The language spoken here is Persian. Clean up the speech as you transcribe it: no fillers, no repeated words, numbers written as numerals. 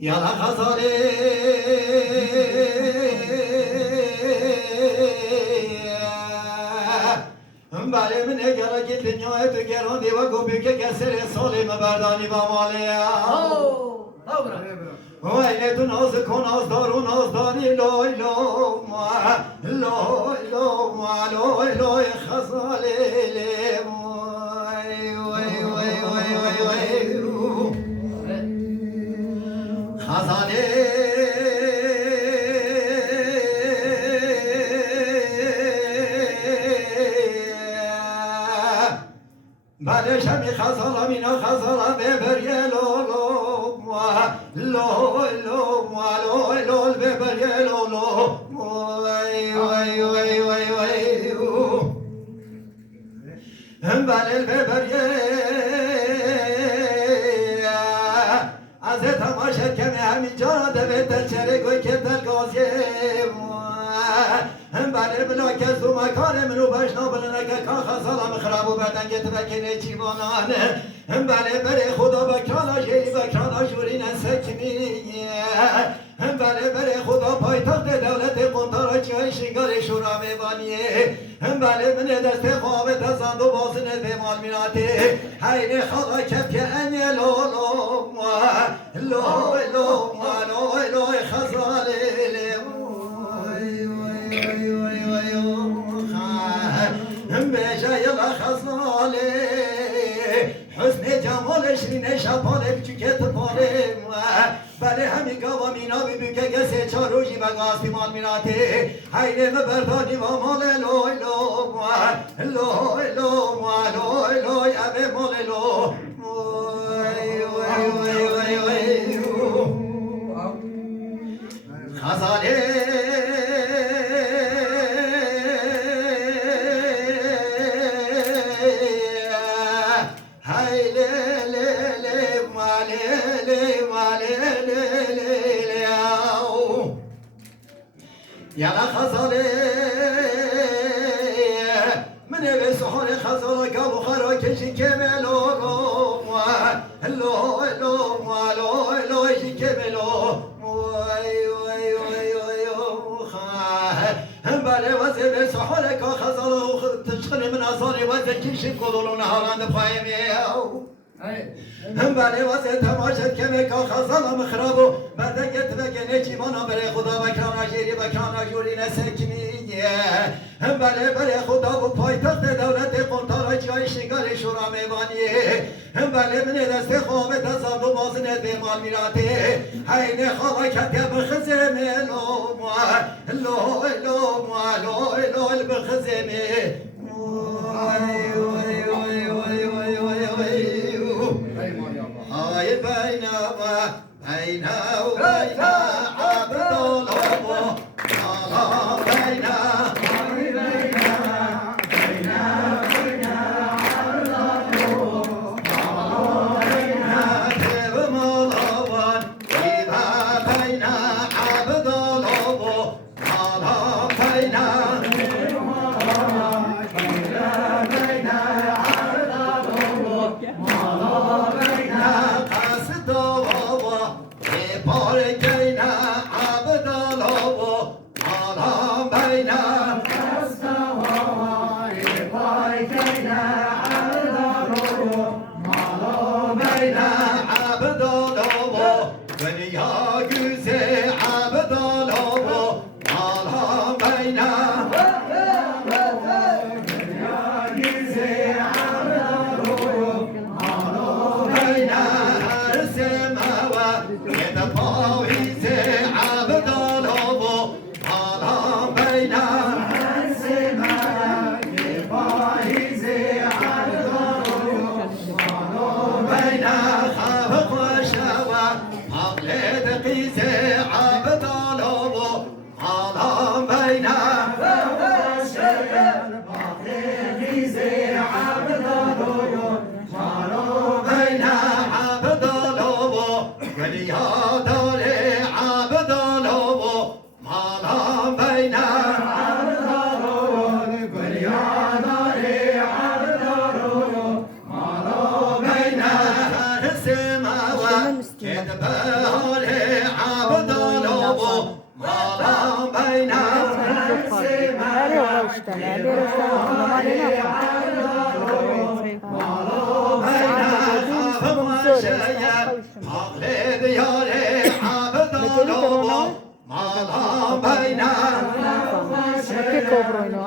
يلا خزالي بالي من اجرا جيت لنيوه تجرون دي وقو بيك كسر صولي مبرداني بمالي وين تنوز كنوز دارو نوز داري لوي لو ما لوي لو ما لوي لوي خزالي لي وي وي وي وي وي خزالي بعد شمی خزالا مینا خزالا ببر یه لولو لو لو لو لو ببر یه لولو وای وای وای وای وای بله ببر یه از تماشا کمی همین جانا دبت چره گوی که دلگازیه بله بلا که زو مکان منو بشنا بلنه که کان خزالم خرابو بدنگت بکنه چیوانانه بله بره خدا بکانا جیری بکانا جوری نسکنیه بله بره خدا پایتخت دولت قنطارا چیهای شنگار شورا میبانیه بله من دست خواب تزند و بازنه به مال میناته حین خدا کف که انی لو لو لو لو لو لو خزاله يلا خصالي حسن جمالش رینه شپاله بچوکت پاله بله همی گاوا مینا ببوکه گسه چاروشی و گاسیمان میناته حیله مبردانی و مال لوی لو لوی لو لوی لوی ابه مال لو وی وی وی وی خزاله يلا خزالي من بسحور خزالة قابو خرا كشي كملو لو لو لو لو شي كملو وي وي وي وي هم بالي وزي بسحور كا خزالة تشخني من أصاري وزي كشي قدولو نهاران دفايمي هم بالي واسه تماشا کمی که خزالم خرابو بعد گت بکنه چیمانا بره خدا بکرانا جیری بکرانا جوری نسکنیه هم بالي خدا و پایتخت دولت قنطارا جای شنگار شورا میبانیه هم بالي من دست خواب تزاد و بازنت به مال میراته حین خدا کتیا بخزمه لو بخزمه وای وای وای وای وای وای هاي بين وبين عبد الله بين Pare tane beresen numara ne yapar? Metti kobroyno.